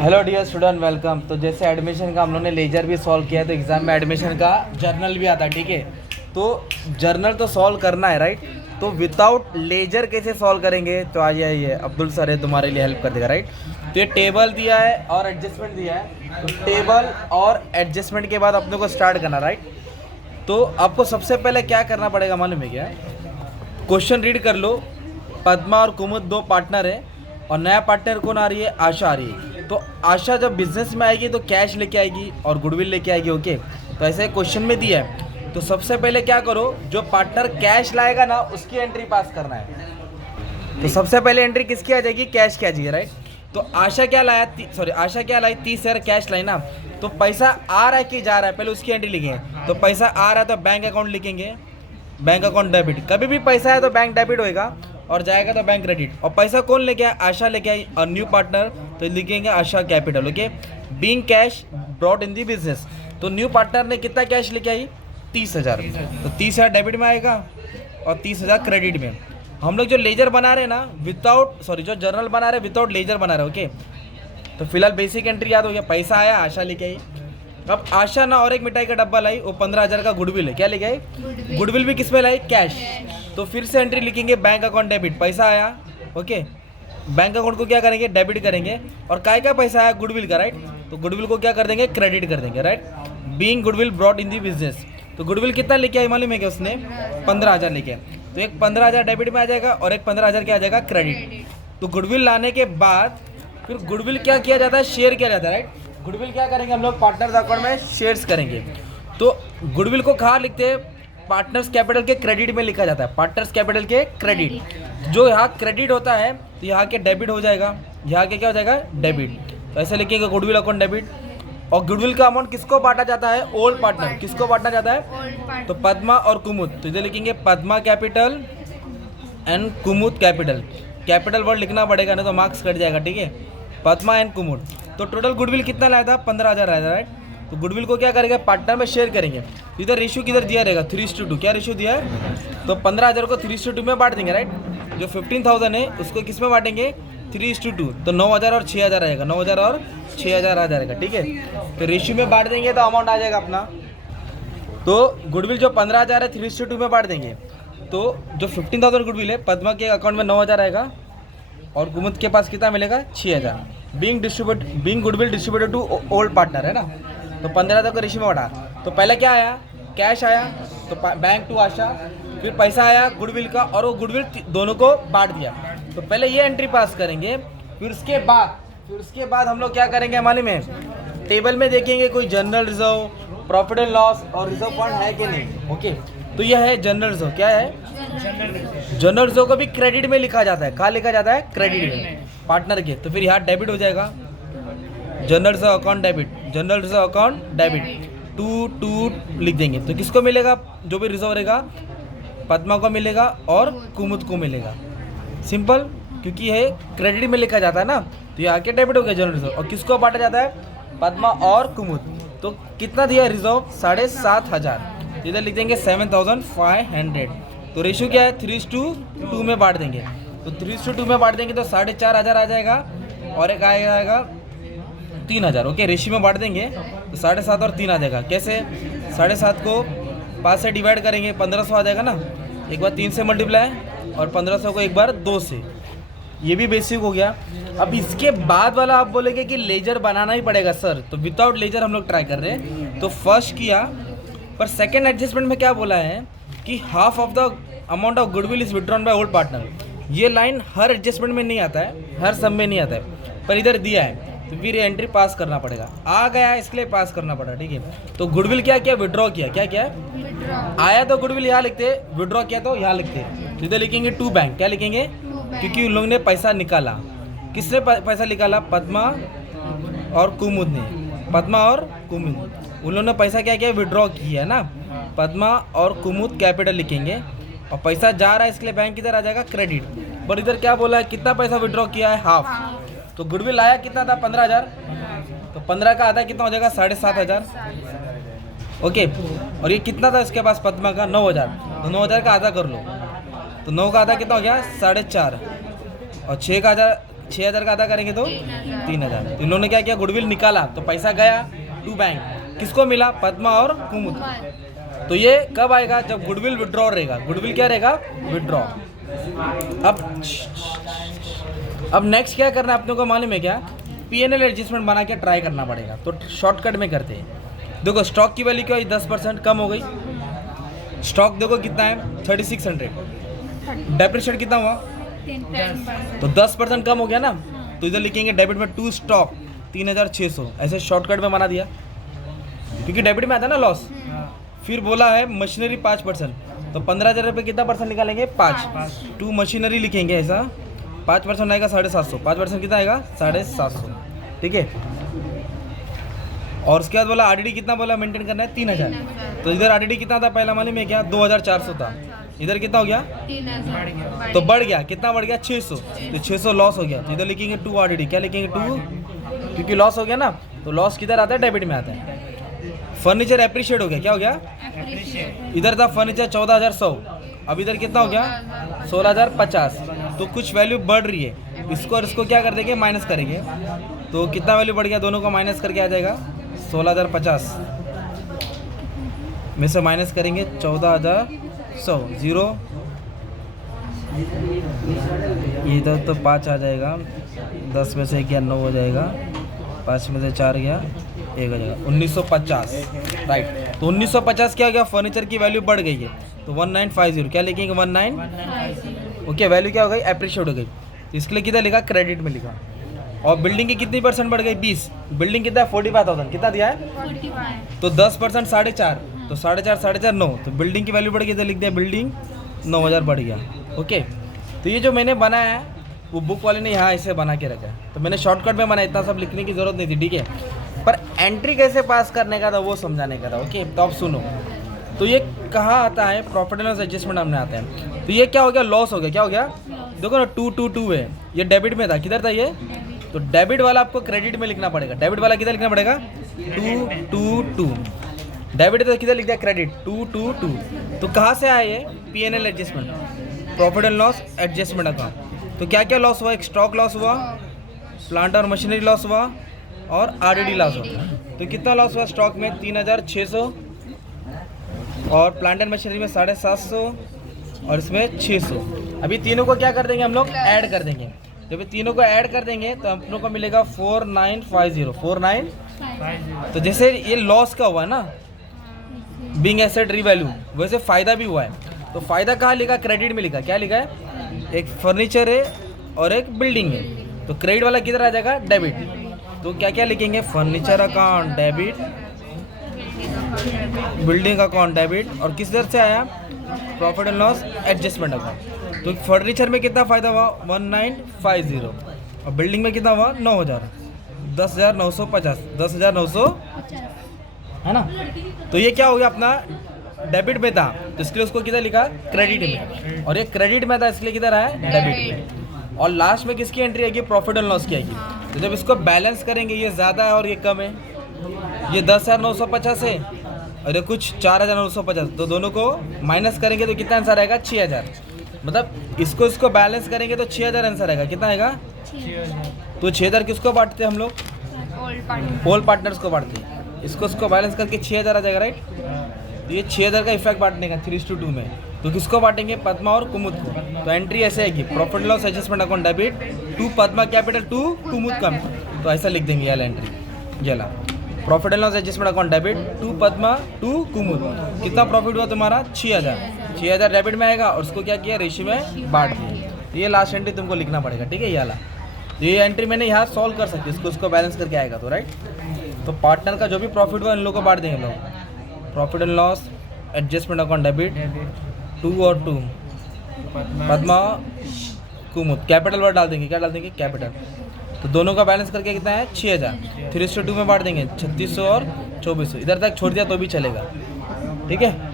Hello dear student, welcome. तो जैसे admission का हम लोगों ने लेजर भी सॉल्व किया है, तो एग्ज़ाम में एडमिशन का जर्नल भी आता है, ठीक है। तो जर्नल तो सॉल्व करना है, राइट। तो विदाउट लेजर कैसे सॉल्व करेंगे, तो आ जाइए, अब्दुल सर है तुम्हारे लिए हेल्प कर देगा, राइट। तो ये टेबल दिया है और एडजस्टमेंट दिया है, तो टेबल और एडजस्टमेंट के बाद अपने को स्टार्ट करना, राइट। तो आपको सबसे पहले क्या करना पड़ेगा मालूम है क्या? क्वेश्चन रीड कर लो। पद्मा और कुमुद दो पार्टनर है और नया पार्टनर कौन आ रही है? आशा आ रही है। तो आशा जब बिजनेस में आएगी तो कैश लेके आएगी और गुडविल लेके आएगी, ओके। तो ऐसे क्वेश्चन में दिया है। तो सबसे पहले क्या करो, जो पार्टनर कैश लाएगा ना उसकी एंट्री पास करना है। तो सबसे पहले एंट्री किसकी आ जाएगी? कैश की आ जाएगी, राइट। तो आशा क्या लाया, आशा क्या लाई? 30,000 कैश लाई ना। तो पैसा आ रहा है कि जा रहा है, पहले उसकी एंट्री लिखेंगे। तो पैसा आ रहा है तो बैंक अकाउंट लिखेंगे, बैंक अकाउंट डेबिट। कभी भी पैसा है तो बैंक डेबिट होएगा और जाएगा तो बैंक क्रेडिट। और पैसा कौन लेके आया? आशा लेके आई। और न्यू पार्टनर तो लिखेंगे Asha capital, okay. Being cash brought in the business. तो न्यू पार्टनर ने कितना कैश लेके आई? 30,000। तो 30,000 डेबिट में आएगा और 30,000 क्रेडिट में। हम लोग जो लेजर बना रहे हैं ना जो जर्नल बना रहे हैं विदाउट लेजर बना रहे हैं, ओके। तो फिलहाल बेसिक एंट्री याद हो गया, पैसा आया, आशा लेके आई। अब आशा ना और एक मिठाई का डब्बा लाई, वो 15,000 का गुडविल है। क्या लेके आई? गुडविल भी किस में लाई? कैश। तो फिर से एंट्री लिखेंगे, बैंक अकाउंट डेबिट, पैसा आया, ओके। बैंक अकाउंट को क्या करेंगे? डेबिट करेंगे। और काय का पैसा आया? गुडविल का, राइट। तो गुडविल को क्या कर देंगे? क्रेडिट कर देंगे, right. Being goodwill brought in the business. तो गुडविल कितना लेके आई मालूम है क्या? उसने 15,000 लेके आए। तो एक 15,000 डेबिट में आ जाएगा और एक 15,000 क्या आ जाएगा? क्रेडिट। तो गुडविल लाने के बाद फिर गुडविल क्या किया जाता है? शेयर किया जाता है, राइट। गुडविल क्या करेंगे हम लोग? पार्टनर्स अकाउंट में शेयर्स करेंगे। तो गुडविल को कहाँ लिखते हैं? पार्टनर्स कैपिटल के क्रेडिट में लिखा जाता है, पार्टनर्स कैपिटल के क्रेडिट। जो यहाँ क्रेडिट होता है तो यहाँ के डेबिट हो जाएगा, यहाँ के क्या हो जाएगा? डेबिट। तो ऐसे लिखेंगे गुडविल अकाउंट डेबिट। और गुडविल का अमाउंट किसको बांटा जाता है? Old partner. किसको बांटा जाता है? तो पद्मा और कुमुद। तो इधर लिखेंगे Padma capital and Kumud capital. Capital word लिखना पड़ेगा, नहीं तो मार्क्स कट जाएगा, ठीक है। पद्मा एंड कुमुद। तो टोटल गुडविल कितना लाया था? 15,000 आया था, राइट। तो गुडविल को क्या करेंगे? पार्टनर में शेयर करेंगे। इधर रेशियो किधर दिया रहेगा? 3:2। क्या रेशियो दिया है? तो 15,000 को 3:2 में बांट देंगे, राइट। जो 15,000 है उसको किस में बांटेंगे? 3:2। तो 9,000 और 6,000 आएगा, 9,000 और 6,000 आ जाएगा, ठीक है। तो रेशियो में बांट देंगे तो अमाउंट आ जाएगा अपना। तो गुडविल जो 15,000 है 3:2 में बांट देंगे। तो जो 15,000 गुडविल है, पद्मा के अकाउंट में 9,000 आएगा और कुमुद के पास कितना मिलेगा? 6,000। Being goodwill distributed to old partner, है ना। तो 15,000 को रेशियो में बढ़ा। तो पहले क्या आया? कैश आया, तो बैंक टू आशा। फिर पैसा आया गुडविल का और वो गुडविल दोनों को बांट दिया। तो पहले ये एंट्री पास करेंगे। फिर उसके बाद हम लोग क्या करेंगे मालूम है? टेबल में देखेंगे कोई general reserve, profit and loss और रिजर्व फंड है कि नहीं, ओके। तो यह है जनरल रिजर्व। क्या है? जनरल रिजर्व को भी क्रेडिट में लिखा जाता है। कहाँ लिखा जाता है? क्रेडिट में, पार्टनर के। तो फिर यहाँ डेबिट हो जाएगा, general reserve account debit, general reserve account debit. 2 लिख देंगे। तो किसको मिलेगा? जो भी रिजर्व रहेगा पद्मा को मिलेगा और कुमुद को मिलेगा। सिंपल, क्योंकि ये क्रेडिट में लिखा जाता है ना। तो ये आके डेबिट हो गया जनरल रिजर्व। और किसको बांटा जाता है? पद्मा और कुमुद। तो कितना दिया रिजर्व? 7,500। इधर लिख देंगे 7,500। तो रेशियो क्या है? 3:2 में बांट देंगे। तो 3:2 में बांट देंगे तो 4,500 आ जाएगा और एक आएगा 3,000, ओके। रेशियो में बांट देंगे तो 7.5 और 3 आ जाएगा। कैसे? 7.5 को 5 से डिवाइड करेंगे, 1,500 आ जाएगा ना। एक बार 3 से मल्टीप्लाई और 1,500 को एक बार 2 से। ये भी बेसिक हो गया। अब इसके बाद वाला आप बोलेंगे कि लेजर बनाना ही पड़ेगा सर। तो विदाउट लेजर हम लोग ट्राई कर रहे हैं। तो फर्स्ट किया, पर सेकेंड एडजस्टमेंट में क्या बोला है कि half of the amount of goodwill is withdrawn by old partner. ये लाइन हर एडजस्टमेंट में नहीं आता है, हर सब में नहीं आता है, पर इधर दिया है। तो फिर एंट्री पास करना पड़ेगा। आ गया इसके लिए पास करना पड़ा, ठीक है। तो गुडविल क्या किया? विड्रॉ किया। क्या किया? आया तो गुडविल यहाँ लिखते, विड्रॉ किया तो यहाँ लिखते। तो इधर लिखेंगे टू बैंक। क्या लिखेंगे? क्योंकि उन लोगों ने पैसा निकाला। किसने पैसा निकाला? पद्मा और कुमुद ने। पद्मा और कुमुद, उन लोगों ने पैसा क्या किया? विड्रॉ किया ना। पद्मा और कुमुद कैपिटल लिखेंगे और पैसा जा रहा है इसके लिए बैंक किधर आ जाएगा? क्रेडिट। बट इधर क्या बोला है? कितना पैसा विड्रॉ किया है? हाफ। तो गुडविल आया कितना था? 15,000। तो 15 का आधा कितना हो जाएगा? 7,500, ओके। और ये कितना था इसके पास पद्मा का? 9,000। तो 9,000 का आधा कर लो। तो 9 का आधा कितना हो गया? 4.5। और 6 का आधा 6,000 का अदा करेंगे तो 3,000। तो इन्होंने क्या किया, गुडविल निकाला तो पैसा गया टू बैंक, किसको मिला, पद्मा और कुमुद। तो ये कब आएगा, जब गुडविल विड्रॉ रहेगा। गुडविल क्या रहेगा, विड्रॉ। अब नेक्स्ट क्या करना है अपने को मालूम है क्या, P&L एडजस्टमेंट बना के ट्राई करना पड़ेगा। तो शॉर्टकट में करते हैं। देखो स्टॉक की वैल्यू क्या हुई, 10% कम हो गई। स्टॉक देखो कितना है 3600, डेप्रिशिएट कितना हुआ, तो 10% कम हो गया ना। तो इधर लिखेंगे डेबिट में टू स्टॉक 3600, ऐसे शॉर्टकट में बना दिया क्योंकि डेबिट में आता है ना लॉस। फिर बोला है मशीनरी 5%, तो 15,000 रुपये कितना परसेंट निकालेंगे, 5। टू मशीनरी लिखेंगे ऐसा, 5% आएगा 750, 5% कितना आएगा 750, ठीक है। और उसके बाद बोला आरडीडी कितना बोला मेंटेन करना है 3,000। तो इधर आरडीडी कितना था पहला मालूम है क्या, 2,400 था। इधर कितना हो गया, 3,000 तो बढ़ गया, कितना बढ़ गया 600, तो 600 लॉस हो गया। तो इधर लिखेंगे 2 आरडीडी, क्या लिखेंगे 2, क्योंकि लॉस हो गया ना। तो लॉस किधर आता है, डेबिट में आता है। फर्नीचर एप्रिशिएट हो गया, क्या हो गया, इधर था फर्नीचर 14,100, अब इधर कितना हो गया 16,050। तो कुछ वैल्यू बढ़ रही है, इसको और इसको क्या कर देंगे, माइनस करेंगे। तो कितना वैल्यू बढ़ गया, दोनों को माइनस करके आ जाएगा 16,050 में से माइनस करेंगे 14,100, 0 इधर तो 5 आ जाएगा, 10 में से 1 गया 9 हो जाएगा, 5 में से 4 गया 1 हो जाएगा, 1950, राइट। तो 1950 क्या हो गया, फर्नीचर की वैल्यू बढ़ गई है। तो 1950 क्या लिखेंगे 19, ओके, वैल्यू क्या हो गई, एप्रिशिएट हो गई। तो इसके लिए कितना लिखा, क्रेडिट में लिखा। और बिल्डिंग की कितनी परसेंट बढ़ गई, 20। बिल्डिंग कितना है 45,000, कितना दिया है 45 तो 10% 4.5, तो 4.5 9। तो बिल्डिंग की वैल्यू बढ़ गई, तो लिख दिया बिल्डिंग 9,000 बढ़ गया, ओके। तो ये जो मैंने बनाया है वो बुक वाले ने यहाँ ऐसे बना के रखा है, तो मैंने शॉर्टकट में बनाया, इतना सब लिखने की जरूरत नहीं थी, ठीक है। पर एंट्री कैसे पास करने का था वो समझाने का था, ओके। तो आप सुनो, तो ये कहाँ आता है, प्रॉफिट एंड लॉस एडजस्टमेंट हमने आता है। तो ये क्या हो गया, लॉस हो गया, क्या हो गया, देखो ना 222 है, ये डेबिट में था, किधर था ये, तो डेबिट वाला आपको क्रेडिट में लिखना पड़ेगा। डेबिट वाला किधर लिखना पड़ेगा, 222, डेबिट तो किधर लिख दिया, क्रेडिट 222। तो कहाँ से आया ये, P&L adjustment, profit and loss adjustment account. तो क्या क्या लॉस हुआ, एक स्टॉक लॉस हुआ, प्लांट और मशीनरी लॉस हुआ, और आरडीडी लॉस हुआ। तो कितना लॉस हुआ, स्टॉक में 3,600, और प्लांट एंड मशीनरी में 750, और इसमें 600। अभी तीनों को क्या कर देंगे हम लोग, ऐड कर देंगे। जब तीनों को ऐड कर देंगे तो हम लोग को मिलेगा 4950, 49। तो जैसे ये लॉस का हुआ है ना, बिंग एसेट रीवैल्यू, वैसे फ़ायदा भी हुआ है। तो फ़ायदा कहाँ लिखा, क्रेडिट में लिखा, क्या लिखा है, एक फर्नीचर है और एक बिल्डिंग है। तो क्रेडिट वाला किधर आ जाएगा, डेबिट। तो क्या क्या लिखेंगे, furniture account debit, building account debit, और किस दर से आया, profit and loss adjustment account. तो फर्नीचर में कितना फ़ायदा हुआ, 1950, और बिल्डिंग में कितना हुआ 9,000, 10,950, 10,900, है ना। तो ये क्या हो गया, अपना डेबिट में था तो इसके लिए उसको किधर लिखा, क्रेडिट में, और ये क्रेडिट में था इसलिए किधर आया, डेबिट में। और लास्ट में किसकी एंट्री आएगी, प्रॉफिट एंड लॉस की आएगी। तो जब इसको बैलेंस करेंगे, ये ज़्यादा है और ये कम है, ये 10,950 है और ये कुछ 4,950, तो दोनों को माइनस करेंगे तो कितना आंसर आएगा, 6,000। मतलब इसको बैलेंस करेंगे तो 6,000 आंसर आएगा, कितना आएगा 6,000। तो 6,000 किसको बांटते हैं हम लोग, ऑल पार्टनर्स को बांटते हैं। इसको बैलेंस करके 6,000 आ जाएगा, राइट। तो ये 6,000 का इफेक्ट बांटने का 3:2 में, तो किसको बांटेंगे, पद्मा और कुमुद को। तो एंट्री ऐसे आएगी, profit loss adjustment account debit to Padma capital to Kumud कम। तो ऐसा लिख देंगे यार एंट्री, जला profit and loss adjustment account debit to Padma to Kumud. कितना प्रॉफिट हुआ तुम्हारा, 6,000 डेबिट में आएगा, और उसको क्या किया, रेशियो में बांट दिया। तो ये लास्ट एंट्री तुमको लिखना पड़ेगा, ठीक है, ये वाला। तो ये एंट्री मैंने यहाँ सॉल्व कर सकती है, इसको बैलेंस करके आएगा, तो राइट। तो पार्टनर का जो भी प्रॉफिट हुआ इन लोगों को बांट देंगे लोग, profit and loss adjustment account debit 2 और 2 पद्मा कुमुद, कैपिटल वर्ड डाल देंगे, क्या डाल देंगे, कैपिटल। तो दोनों का बैलेंस करके कितना है, 6,000, 3:2 में बांट देंगे, 3600 और 2400, इधर तक छोड़ दिया तो भी चलेगा, ठीक है।